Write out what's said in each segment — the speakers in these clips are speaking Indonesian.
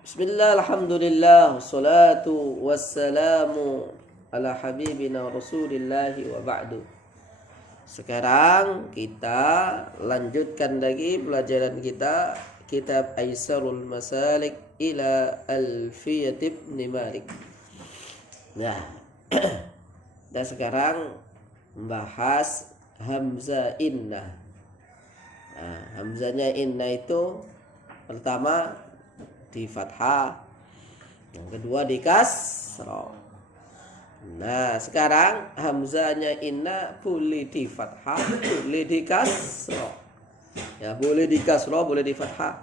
Bismillah, alhamdulillah, wassalatu wassalamu ala habibina rasulillahi wa ba'du. Sekarang kita lanjutkan lagi pelajaran kita kitab Aisarul Masalik ila Alfiyat Ibn Malik. Nah, dan sekarang membahas hamzah inna. Nah, hamzahnya inna itu pertama di fathah, yang kedua di kasrah. Nah, sekarang hamzahnya inna boleh di fathah, boleh di kasrah. Ya, boleh di kasrah, boleh di fathah.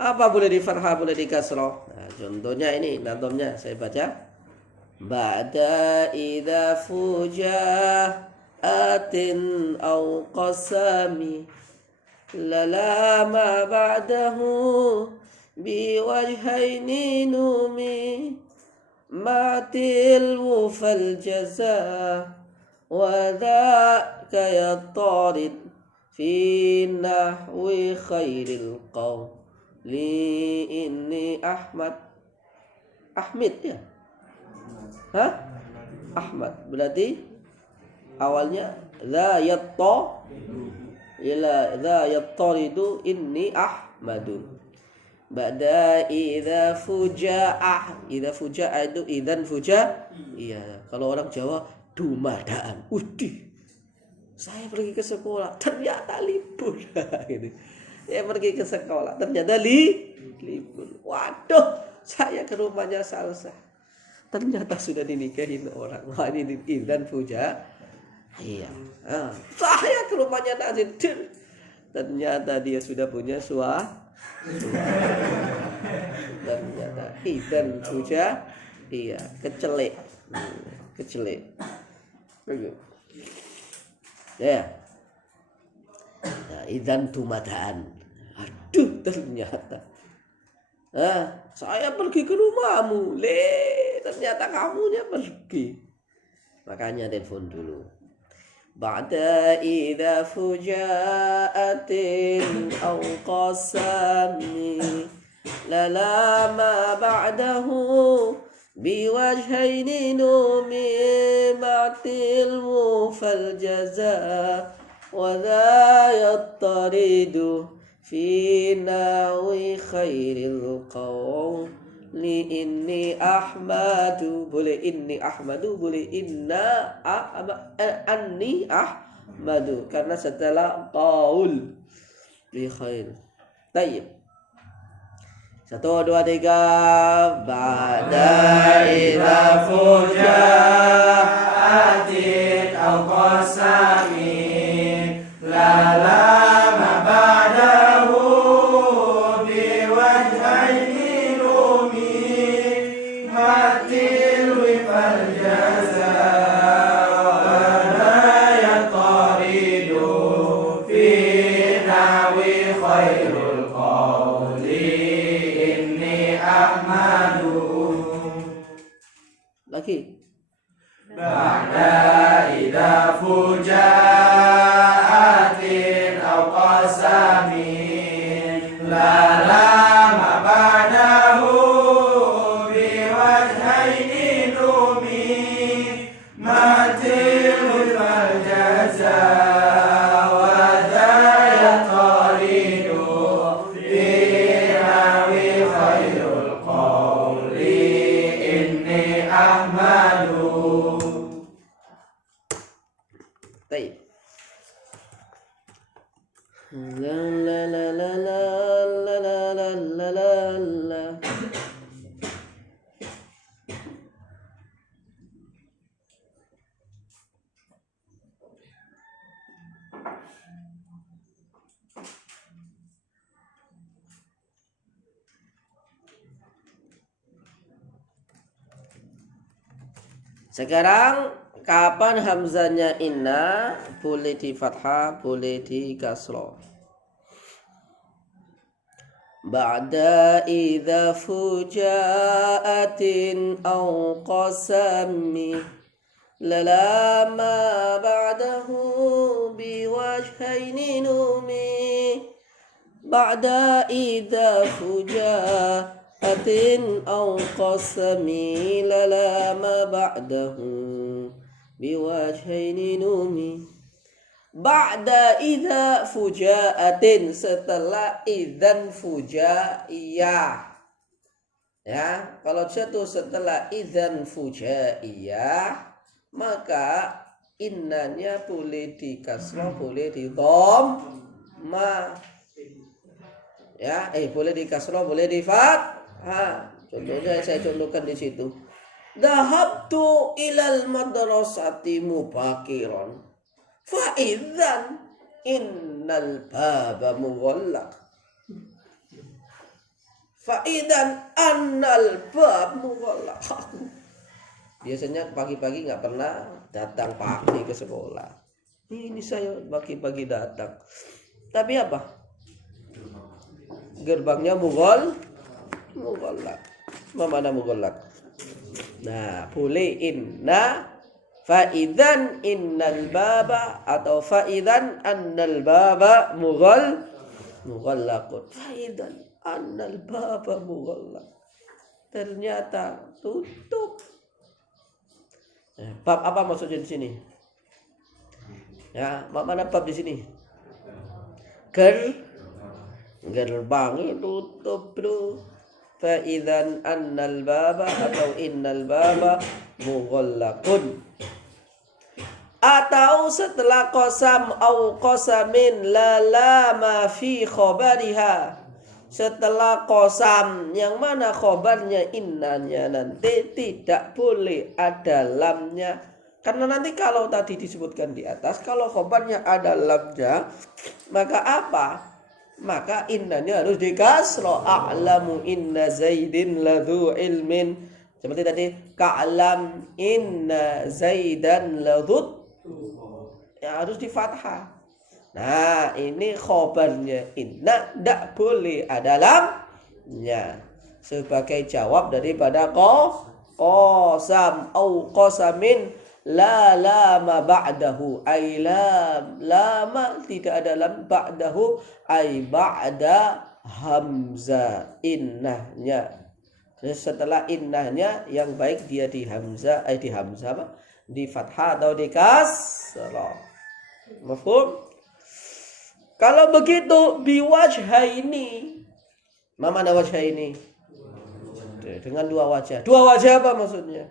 Apa boleh di fathah, boleh di kasrah? Nah, contohnya ini, nazamnya saya baca. Ba'da idza fujaatin aw qasami lalama ba'dahu biwajhaini numi matil wufal jaza wa dhaka yattarid fi nahwi khairil qawli inni Ahmad ya? Hah? Ahmad berarti awalnya dha yattaridu inni Ahmadun. Ba'da idza fuja'ah. Idza fuja'ah itu idzan fuja'. Iya, kalau orang Jawa dumadaan. Udih. Saya pergi ke sekolah, ternyata libur gitu. Saya pergi ke sekolah, ternyata libur. Waduh, saya ke rumahnya Salsa. Ternyata sudah dinikahin orang. Wah, ini idzan fuja'. Iya. Saya ke rumahnya Nazir. Ternyata dia sudah punya ternyata idan fuja, iya, kecelek. Ya. Nah, idan tumadaan. Aduh, ternyata. Saya pergi ke rumahmu. Ternyata kamunya pergi. Makanya telepon dulu. Ba'da idza fujaatin aw qasami lalama ba'dahu biwajhaini numi matil wufal jaza wa dha yattaridu fi nawi khairil qawli inni Ahmadu. Boleh inni Ahmadu, boleh inna anni Ahmadu, karena setelah qaul li khair. Tayyib. 1, 2, 3. Ba'da idza fujaatin aw qasami lalama ba'dahu biwajhaini numi matil wifal jaza wa la yattaridu fi nawi khairul qawli inni Ahmadu. Lagi. Ba'da idza fujaatin aw qasamin lalama ba'dahu biwajhaini numi matil wifal jaza wa dha yattaridu fi nawi khairul qawli inni Ahmadu. Baik. La la la la la la la la la la. Sekarang kapan hamzahnya inna boleh di fathah, boleh di kasrah? Ba'da idza fujaatin aw qasami lalama ba'dahu biwajhaini numi ba'da idza fujaatin aw qasami lalama ba'dahu biwajhaini numi. Ba'da idza fujaatin, setelah idzan fujaiyah. Ya, kalau jatuh setelah idzan fujaiyah, maka innanya boleh di kasrah, boleh di dhamma. Ya, boleh di kasrah, boleh di fathah. Contohnya saya contohkan di situ. Dhahabtu ilal madrasati mubakiran. Fa idzan innal baba mughallaq. Fa'idan annal bab mughallaq. Biasanya pagi-pagi nggak pernah datang pagi ke sekolah. Ini saya pagi-pagi datang. Tapi apa? Gerbangnya mughallaq. Mana mughallaq? Nah, boleh inna fa'idan innal baba atau fa'idan annal baba mughallaqun. Fa'idan annal baba mughallaq, ternyata tutup. Bab apa maksudnya di sini? Ya, mana bab di sini? Gerbang tutup, bro. Fa idzan annal baba atau innal baba mughallaqun. Atau setelah qasam au qasamin la ma fi khabariha. Setelah qasam yang mana khobarnya innanya nanti tidak boleh ada lamnya. Karena nanti kalau tadi disebutkan di atas, kalau khobarnya ada lamnya, maka apa? Maka innanya harus dikasroh. A'lamu inna zaidin ladhu ilmin. Seperti tadi, ka'lam inna zaidan ladhu, ya harus di fathah. Nah, ini khobarnya inna tidak boleh ada lamnya sebagai jawab daripada qasam au qasamin la lama ba'dahu ay lama tidak ada lam ba'dahu ay ba'da hamzah innahnya. Setelah innahnya yang baik dia di hamzah apa? Di fathah atau di kasrah. Mafhum? Kalau begitu biwajhaini. Mana wajhaini? Dengan dua wajah. Dua wajah apa maksudnya?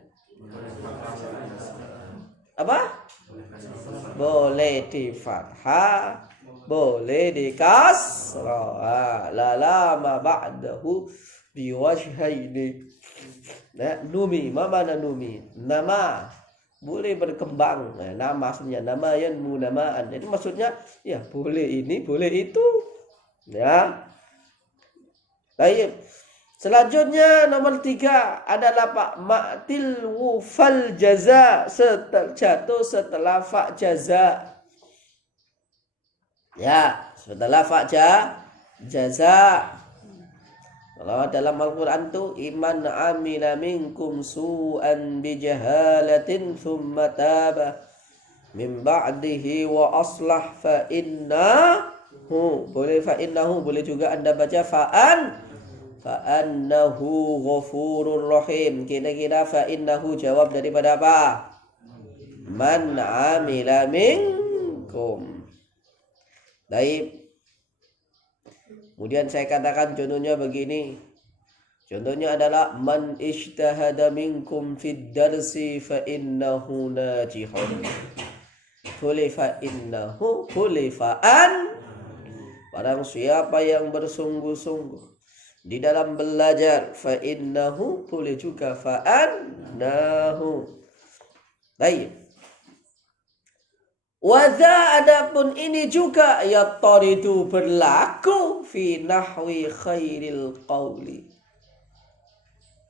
Apa? Boleh di fathah, boleh di kasrah. La lama ba'dahu biwajhaini. Nah, numi, mana numi? Nama boleh berkembang. Nah, nama maksudnya nama yanmu namaan. Jadi maksudnya ya boleh ini, boleh itu. Ya. Baik. Selanjutnya nomor 3 adalah Pak ma'til wufal jaza, jatuh setelah fa jaza. Ya, setelah fa jaza. Kalau dalam Al-Quran tuh iman amila minkum su'an bijahalatin thumma taba min ba'dihi wa aslah fa innahu. Boleh fa innahu, boleh juga Anda baca fa annahu ghafurur rahim. Kira-kira fa innahu jawab daripada apa? Man amila minkum. Baik. Kemudian saya katakan contohnya begini. Contohnya adalah man ijtahada minkum fid darsi fa innahu najihun. Boleh fa innahu, boleh fa an. Barang siapa yang bersungguh-sungguh di dalam belajar fa innahu, boleh juga fa annahu. Baik. Wadha adapun ini juga yattaridu berlaku fi nahwi khairil qawli.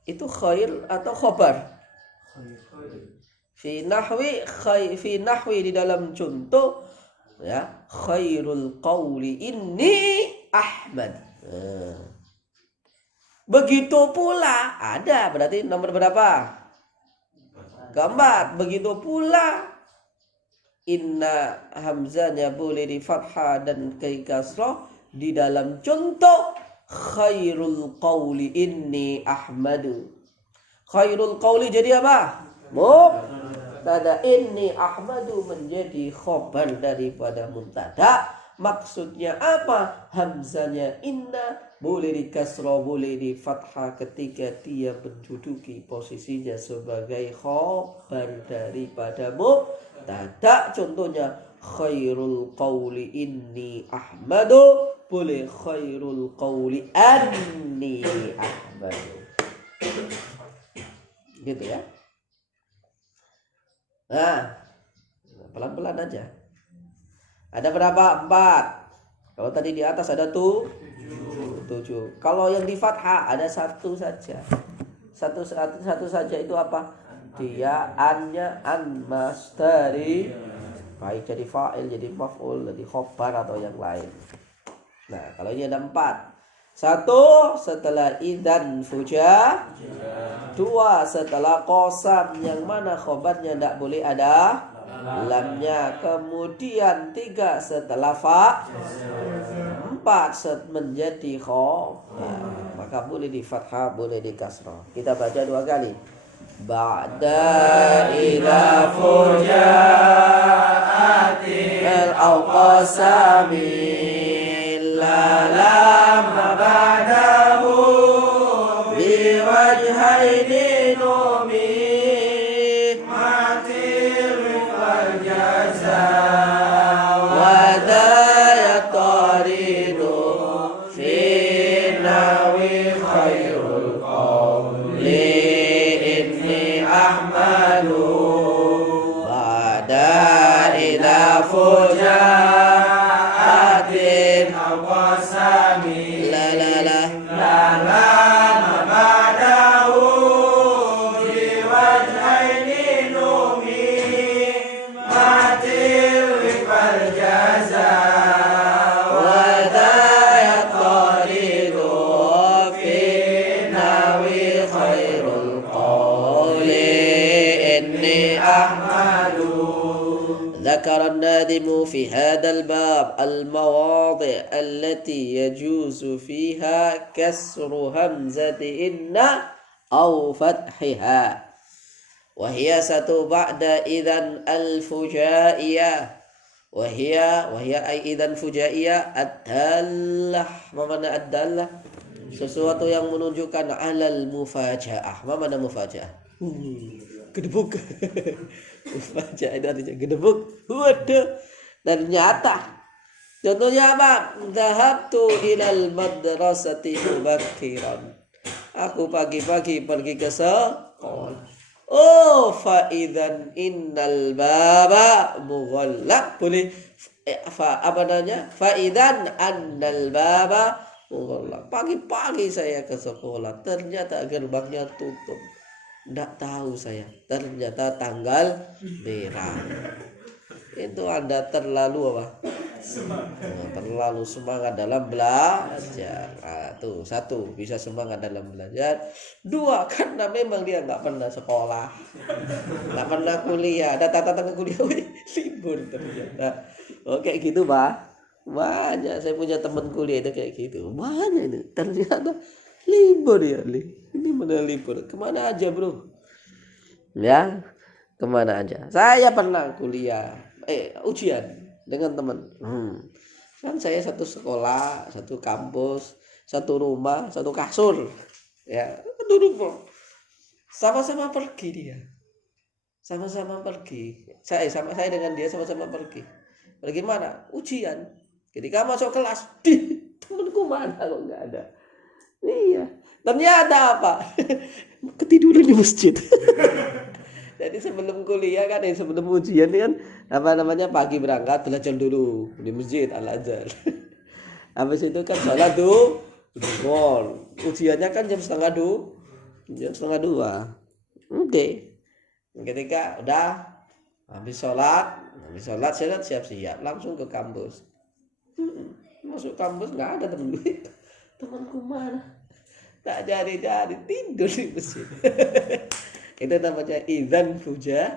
Itu khair atau khobar? Fi nahwi di dalam contoh ya, khairul qawli inni Ahmad. Begitu pula ada berarti nomor berapa? Keempat. Begitu pula inna hamzanya boleh di fathah dan ke kasrah, di dalam contoh khairul qawli inni ahmadu. Khairul qawli jadi apa? Mubtada, inni ahmadu menjadi khobar daripada mubtada. Maksudnya apa? Hamzanya inna boleh di kasrah, boleh di fathah ketika dia menduduki posisinya sebagai khobar daripada mubtada. Contohnya khairul qawli inni ahmadu, boleh khairul qawli anni ahmadu. Gitu ya. Nah, pelan-pelan aja. Ada berapa? 4. Kalau tadi di atas ada 7. Kalau yang di fathah ada 1 saja. Satu saja itu apa? Dia annya an masdari, baik jadi fa'il, jadi maf'ul, jadi khobar atau yang lain. Nah, kalau ini ada 4. 1 setelah idzan fuja. 2 setelah qasam yang mana khobarnya tidak boleh ada lamnya. Kemudian 3 setelah fa. 4 menjadi khobar, maka boleh di fathah, boleh di kasrah. Kita baca 2 kali. Ba'da idza fujaati al-qasami la lam ba'dahu bi wajhaini numi matil wal jaza wa daya taridu fi nawi khairul qawli inni ahmadu ba'da idza fujaatin al-qasami la la la la la ma ba'dahu bi wajhaini numi matil wal jaza wa daya taridu fi nawi khairul qawli inni ahmadu. ذكر الناظم في هذا الباب المواضع التي يجوز فيها كسر همزة إن أو فتحها، وهي بعد إذن الفجائية، وهي أي إذن فجائية الدالة. ما معنى الدالة? Sesuatu yang menunjukkan alal mufajaah. Apa makna mufajaah? Gedebuk. Mufajaah itu artinya gedebuk. Waduh. Dan nyata. Contohnya apa? Dhahabtu ilal madrasati mubakkiran. Aku pagi-pagi pergi ke sekolah. Oh, faidan innal baba mughallaq. Boleh apa namanya? Faidan annal baba mughallaq. Pagi-pagi saya ke sekolah, ternyata gerbangnya tutup. Tidak tahu saya, ternyata tanggal merah. Itu Anda terlalu apa? Terlalu semangat dalam belajar. Tuh 1 bisa semangat dalam belajar. 2 karena memang dia nggak pernah sekolah, nggak pernah kuliah. Datang ke kuliah, libur ternyata. Kayak gitu Pak. Banyak, saya punya teman kuliah itu kayak gitu. Banyak itu ternyata libur ya. Ini mana libur? Kemana aja bro? Ya, kemana aja? Saya pernah kuliah, ujian dengan teman. Kan saya satu sekolah, satu kampus, satu rumah, satu kasur. Ya, duduk sama-sama pergi dia. Sama-sama pergi. Saya dengan dia sama-sama pergi. Pergi mana? Ujian. Ketika masuk kelas, temanku mana kok nggak ada? Iya. Ternyata apa? Ketiduran di masjid. Jadi sebelum kuliah kan, sebelum ujian kan pagi berangkat belajar dulu di masjid Al-Azhar. Habis itu kan sholat duhur. Ujiannya kan jam setengah 2. Oke. Ketika udah habis sholat siap-siap langsung ke kampus. Masuk kampus nggak ada temanku mana? Tak jadi tidur di masjid. Itu namanya idzan fujaiyah.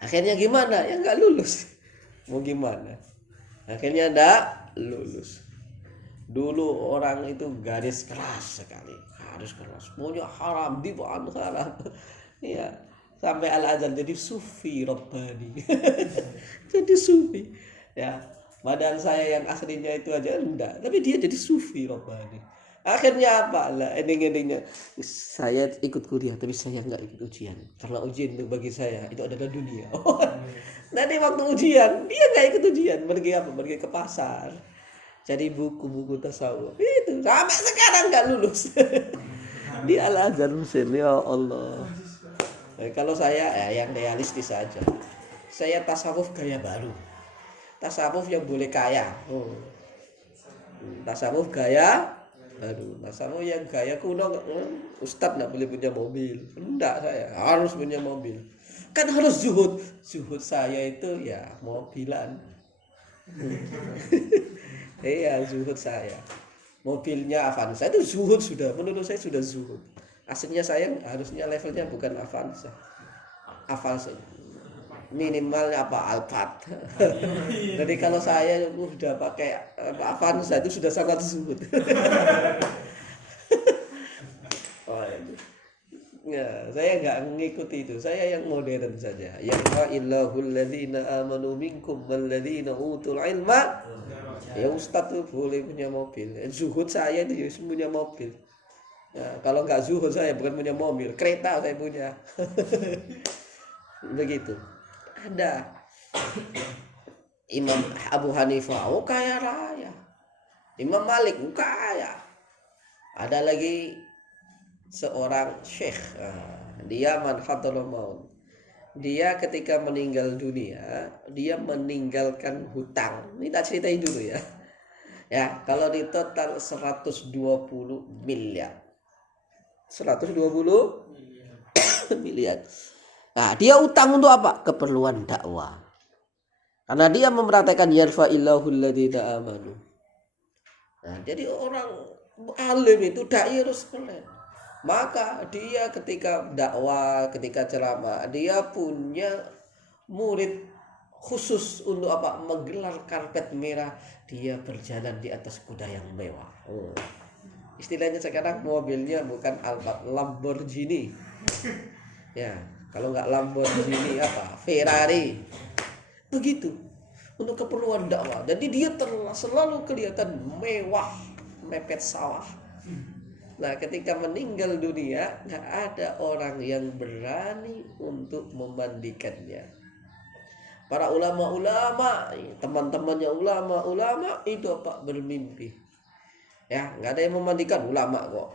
Akhirnya gimana? Ya nggak lulus. Mau gimana? Akhirnya ndak lulus. Dulu orang itu garis keras sekali, garis keras. Maunya haram, dibaan haram. Iya, sampai al-azan jadi sufi robbani. Jadi sufi. Ya, badan saya yang aslinya itu aja enggak, tapi dia jadi sufi robbani. Akhirnya apa lah ending-endingnya saya ikut kuliah tapi saya nggak ikut ujian karena ujian itu bagi saya itu adalah dunia. Nanti waktu ujian dia nggak ikut ujian, pergi apa, pergi ke pasar cari buku-buku tasawuf itu sampai sekarang nggak lulus. Di Al Azhar Mesir, ya Allah. Kalau saya yang realistis saja, saya tasawuf gaya baru, tasawuf yang boleh kaya. Tasawuf gaya baru, tasawuf yang gaya kuno. Ustadz nggak boleh punya mobil, enggak, saya harus punya mobil. Kan harus zuhud. Zuhud saya itu ya mobilan. Iya, zuhud saya. Mobilnya Avanza itu zuhud sudah. Menurut saya sudah zuhud. Aslinya saya harusnya levelnya bukan Avanza. Avanza minimal apa Alphard. Jadi kalau saya udah pakai Avanza itu sudah sangat zuhud. Ya, saya nggak mengikuti itu. Saya yang modern saja. Ya illahul ladzina amanu minkum walladzina utul ilma. Ya Ustadz tuh boleh punya mobil. Zuhud saya itu ya punya mobil. Ya, kalau nggak zuhud saya bukan punya mobil, kereta saya punya. Begitu. Ada Imam Abu Hanifah, oh kaya raya. Imam Malik, oh kaya. Ada lagi seorang syekh, dia man hadarul maut. Dia ketika meninggal dunia, dia meninggalkan hutang. Ini tak ceritain dulu ya. Ya, kalau di total 120 miliar. 120 miliar. Nah, dia utang untuk apa? Keperluan dakwah. Karena dia memperhatikan yarfa'illahu alladhina amanu. Nah, jadi orang alim itu dai harus keren. Maka dia ketika dakwah, ketika ceramah, dia punya murid khusus untuk apa? Menggelar karpet merah. Dia berjalan di atas kuda yang mewah. Istilahnya sekarang mobilnya bukan Alphard, Lamborghini. Ya, kalau nggak Lamborghini apa? Ferrari. Begitu. Untuk keperluan dakwah. Jadi dia selalu kelihatan mewah, mepet sawah. Nah, ketika meninggal dunia, nggak ada orang yang berani untuk memandikannya. Para ulama-ulama, teman-temannya ulama-ulama itu apa? Bermimpi. Ya, nggak ada yang memandikan ulama kok.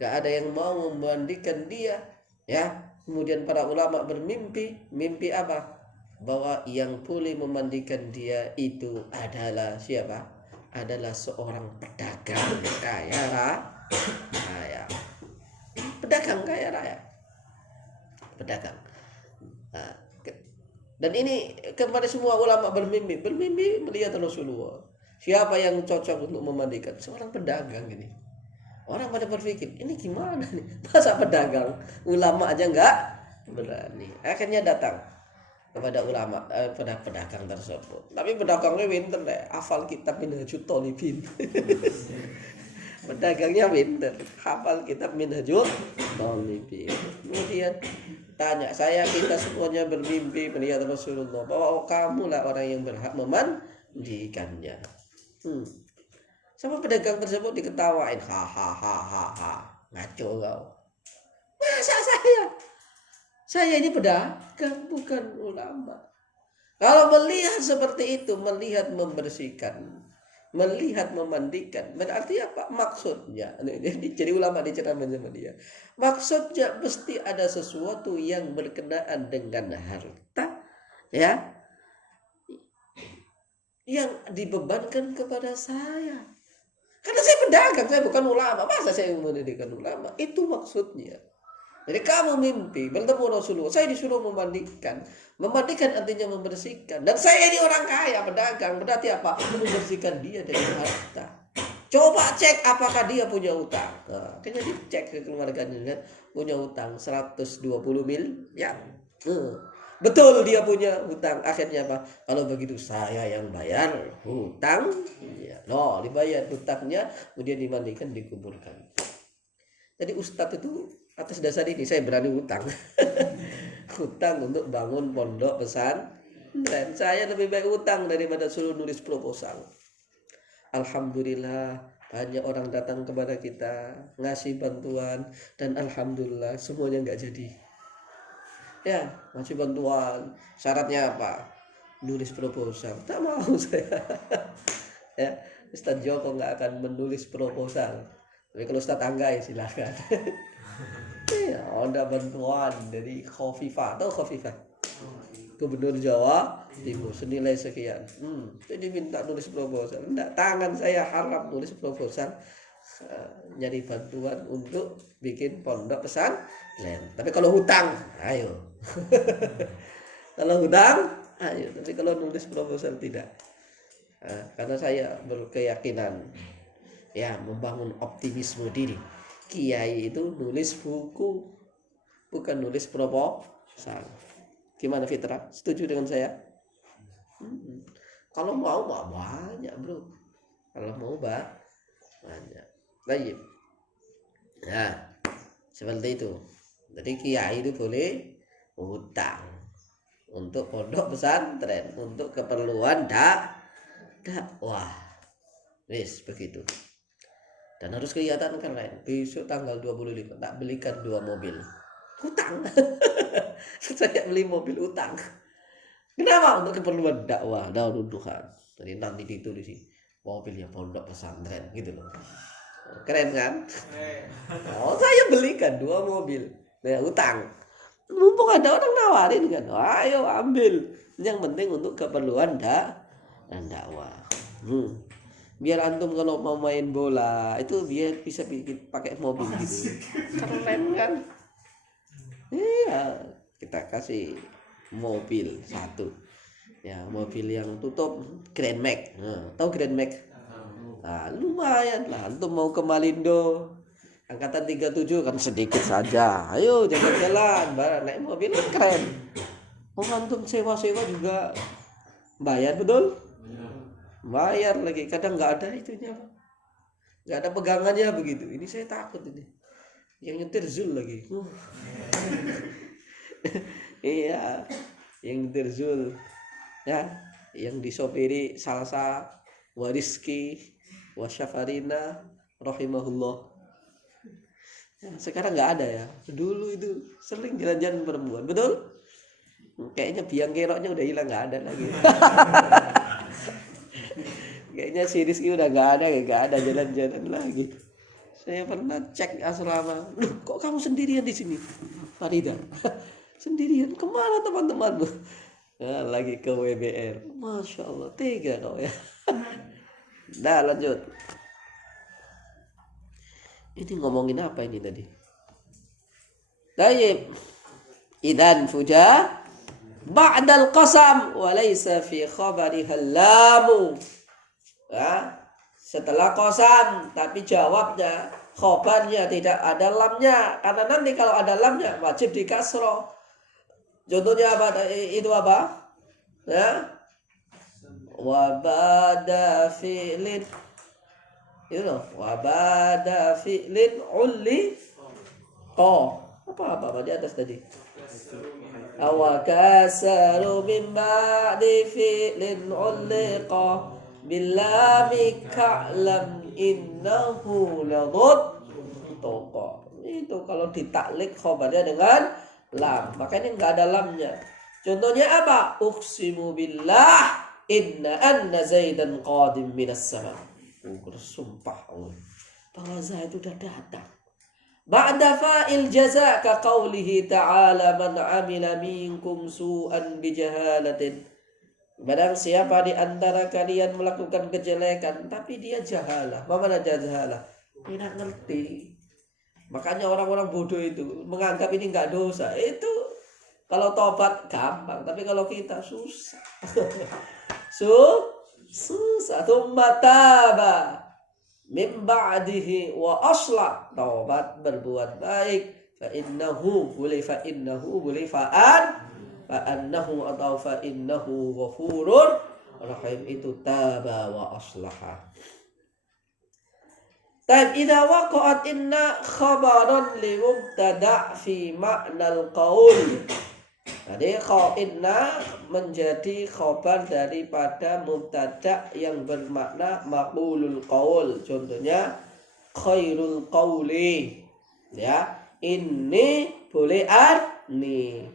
Nggak ada yang mau memandikan dia. Ya, kemudian para ulama bermimpi, mimpi apa? Bahwa yang boleh memandikan dia itu adalah siapa? Adalah seorang pedagang kaya raya. Pedagang kaya raya. Pedagang. Nah, dan ini kepada semua ulama bermimpi melihat Rasulullah. Siapa yang cocok untuk memandikan? Seorang pedagang ini. Orang pada berpikir, ini gimana nih? Masa pedagang? Ulama aja enggak berani. Akhirnya datang kepada ulama, pada pedagang tersebut. Tapi pedagangnya pinter deh, hafal kitab Minhajut Thalibin. Pedagangnya pinter, hafal kitab Minhajut Thalibin. Kemudian tanya, kita semuanya bermimpi melihat Rasulullah bahwa kamulah orang yang berhak memandikannya. Sama pedagang tersebut diketawain, hahaha, ngaco kau. Masa saya ini pedagang bukan ulama. Kalau melihat seperti itu, melihat membersihkan, melihat memandikan, berarti apa maksudnya? Jadi ulama diceramain sama dia. Maksudnya mesti ada sesuatu yang berkenaan dengan harta, ya, yang dibebankan kepada saya. Karena saya pedagang, saya bukan ulama. Masa saya mendidikan ulama? Itu maksudnya. Jadi kamu mimpi bertemu Rasulullah, saya disuruh memandikan. Memandikan artinya membersihkan. Dan saya ini orang kaya, pedagang. Berarti apa? Membersihkan dia dari harta. Coba cek apakah dia punya utang. Nah, kayaknya dicek ke keluarganya kan, punya utang 120 miliar. Betul dia punya hutang. Akhirnya apa? Kalau begitu saya yang bayar hutang. Ya, no, dibayar hutangnya, kemudian dimandikan, dikuburkan. Jadi ustadz itu atas dasar ini saya berani hutang. Hutang untuk bangun pondok pesantren. Saya lebih baik hutang daripada suruh nulis proposal. Alhamdulillah banyak orang datang kepada kita ngasih bantuan, dan alhamdulillah semuanya nggak jadi. Ya, ngasih bantuan. Syaratnya apa? Nulis proposal. Tak mau saya. Ya, Ustadz Joko nggak akan menulis proposal. Tapi kalau Ustadz Angga ya silakan. Ya, ada bantuan dari Khofifah atau Khofifah, Gubernur Jawa Timur, senilai sekian. Jadi minta nulis proposal. Enggak, tangan saya haram nulis proposal. Nyari bantuan untuk bikin pondok pesantren. Tapi kalau hutang, ayo. Kalau hutang, ayo. Tapi kalau nulis proposal tidak. Karena saya berkeyakinan, ya, membangun optimisme diri. Kiai itu nulis buku, bukan nulis proposal. Gimana Fitra? Setuju dengan saya? Kalau mau banyak bro. Kalau mau banyak. Baik. Nah, seperti itu. Jadi kiai itu boleh hutang untuk pondok pesantren, untuk keperluan dakwah. Wis begitu. Dan harus kelihatan keren. Besok tanggal 25 tak belikan 2 mobil. Hutang. Saya beli mobil utang. Kenapa? Untuk keperluan dakwah dan Tuhan. Jadi nanti ditulis sih mobilnya pondok pesantren gitu loh. Keren kan? Oh, saya belikan 2 mobil. Nah, utang. Mumpung ada orang nawarin kan. Ayo ambil. Yang penting untuk keperluan dan dakwah. Biar antum kalau mau main bola itu biar bisa pakai mobil gitu. Keren kan? Iya, kita kasih mobil 1. Ya, mobil yang tutup Grand Max. Tahu Grand Max? Nah, lumayan lah. Antum mau ke Malindo angkatan 37 kan sedikit saja. Ayo jalan-jalan, naik mobil kan keren. Oh, antum sewa-sewa juga bayar, betul? Bayar lagi, kadang nggak ada itunya, nggak ada pegangannya begitu. Ini saya takut ini, yang nyetir Zul lagi. Iya, yang nyetir Zul, ya, yang disopiri Salsa, Wariski, Wasyafarina, rahimahullah. Ya, sekarang nggak ada ya. Dulu itu sering jalan-jalan perempuan, betul? Kayaknya biang keroknya udah hilang, nggak ada lagi. Kayaknya si Rizky udah nggak ada jalan-jalan lagi. Saya pernah cek asrama. Loh, kok kamu sendirian di sini, Farida? Sendirian? Kemana teman-temanmu? Nah, lagi ke WBR. Masya Allah, tega kau ya. Nah, lanjut. Ini ngomongin apa ini tadi? Tayyib. Idan fuja ba'dal qasam wa laysa fi khabariha lamu. Ya, setelah qasam tapi jawabnya khobarnya tidak ada lamnya, karena nanti kalau ada lamnya wajib di kasroh. Contohnya apa? Itu apa? Ya, wabada fi'lin, itu loh, wabada fi'lin ulli apa di atas tadi? Awakasaru min ba'di fi'lin ulliqa bilami ka'lam innahu ladud toko. Itu kalau ditaklik khobarnya dengan lam, makanya nggak ada lamnya. Contohnya apa? Uqsimu billah inna anna zaidan qadim minas sama. Bersumpah Allah bahwa Zaid itu sudah datang. Ba'da fa'il jaza ka qawlihi ta'ala man amila minkum su'an bijahalatin. Barang siapa di antara kalian melakukan kejelekan tapi dia jahalah. Mana jahalah? Tidak ngerti. Makanya orang-orang bodoh itu menganggap ini enggak dosa. Itu kalau tobat gampang, tapi kalau kita susah. Susah. Tsumma taba min ba'dihi wa aslah, taubat berbuat baik, fa innahu boleh fa'an Fa'annahu atau fa'innahu ghafurur rahim, itu taba wa aslaha. Taib idza waqa'at inna khabaran li mubtada' fi ma'nal qaul. Jadi inna menjadi khabar daripada mubtada' yang bermakna maqulul qaul. Contohnya khairul qauli, ya, ini boleh arni,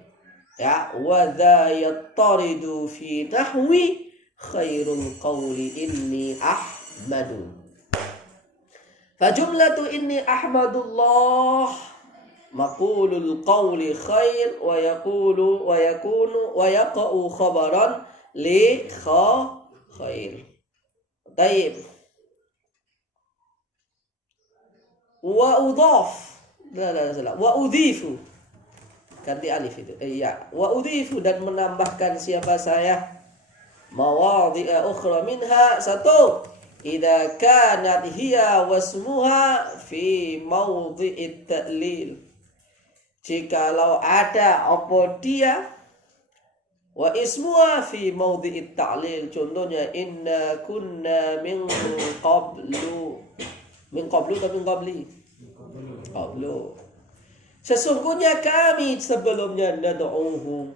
ya, wa dha yattaridu fi nahwi khairul qauli inni ahmadu. Fajumlatu inni ahmadullah maqulul qawli khair wa yakunu wa yaqa'u khabaran li khair. Taib. Wa udhaf. Wa udhifu. Ganti alif itu. Iya. Wa udhifu, dan menambahkan siapa saya. Mawadhi'a ukhra minha, satu. Idza kanat hiya wasmuha fi mawdhi'it ta'lil. Jikalau ada apa dia wa ismuha fi mawdhi'it ta'lil. Contohnya inna kunna min qablu. Min qablu atau min qabli? Qablu. Sesungguhnya kami sebelumnya nad'uhu.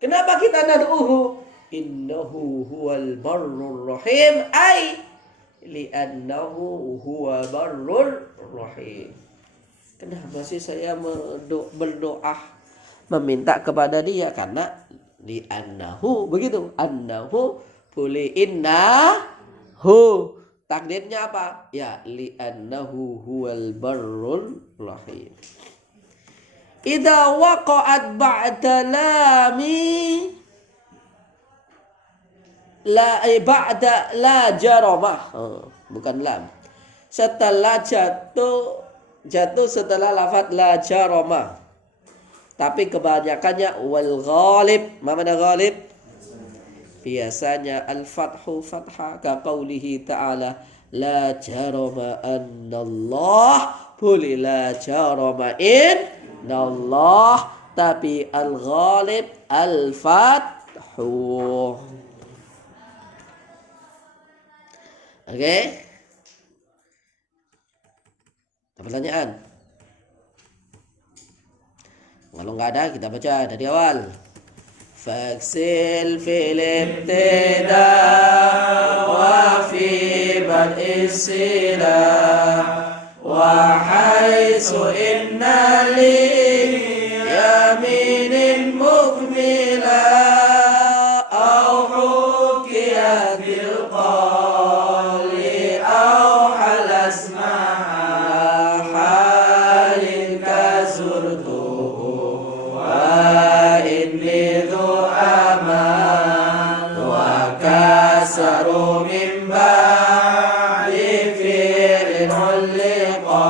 Kenapa kita nad'uhu? Innahu huwal barrur rahim, ay li'annahu huwa barrur rahim. Kenapa sih saya berdoa meminta kepada dia? Karena li'annahu, begitu, annahu boleh innahu, takdirnya apa? Ya, li'annahu huwal barrur rahim. Idza waqa'at ba'da lami la ba'da la jarama, bukan lam. Setelah jatuh setelah lafaz la jarama. Tapi kebanyakannya wal ghalib. Mana ghalib? Biasanya al fathu fathah, ka qaulihi ta'ala la jarama annallah, boleh la jarama innallah, tapi al ghalib al fathu. Oke? Ada pertanyaan? Kalau nggak ada, kita baca dari awal. Faksil fil ibtida wa fi bad'i sila wa haitsu inna li yaminin mukmila au hukiyat bil saru min ba'di fi'lin liqa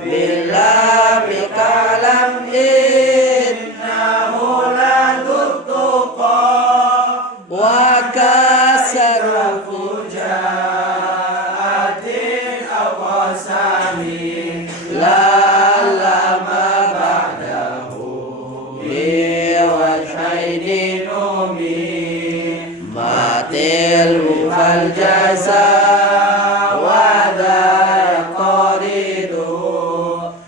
billahi kalam innahu la tuqa wa kasaru fujaatin aw qasami la lama ba'dahu bi wajhaini numi matil fal jasa wa dha qaridu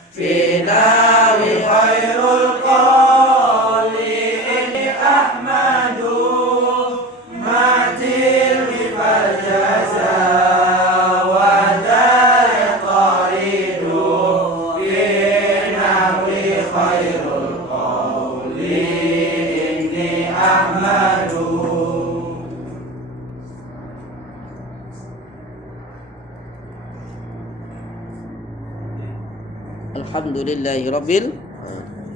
fi nawi khairul qawli inni ahmadu matil fal jasa wa dha qaridu fi nawi khairul qawli inni ahmadu. Alhamdulillahi rabbil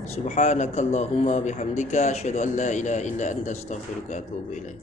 subhanakallahumma bihamdika asyhadu an la ilaha illa anta astaghfiruka wa atubu ilaik.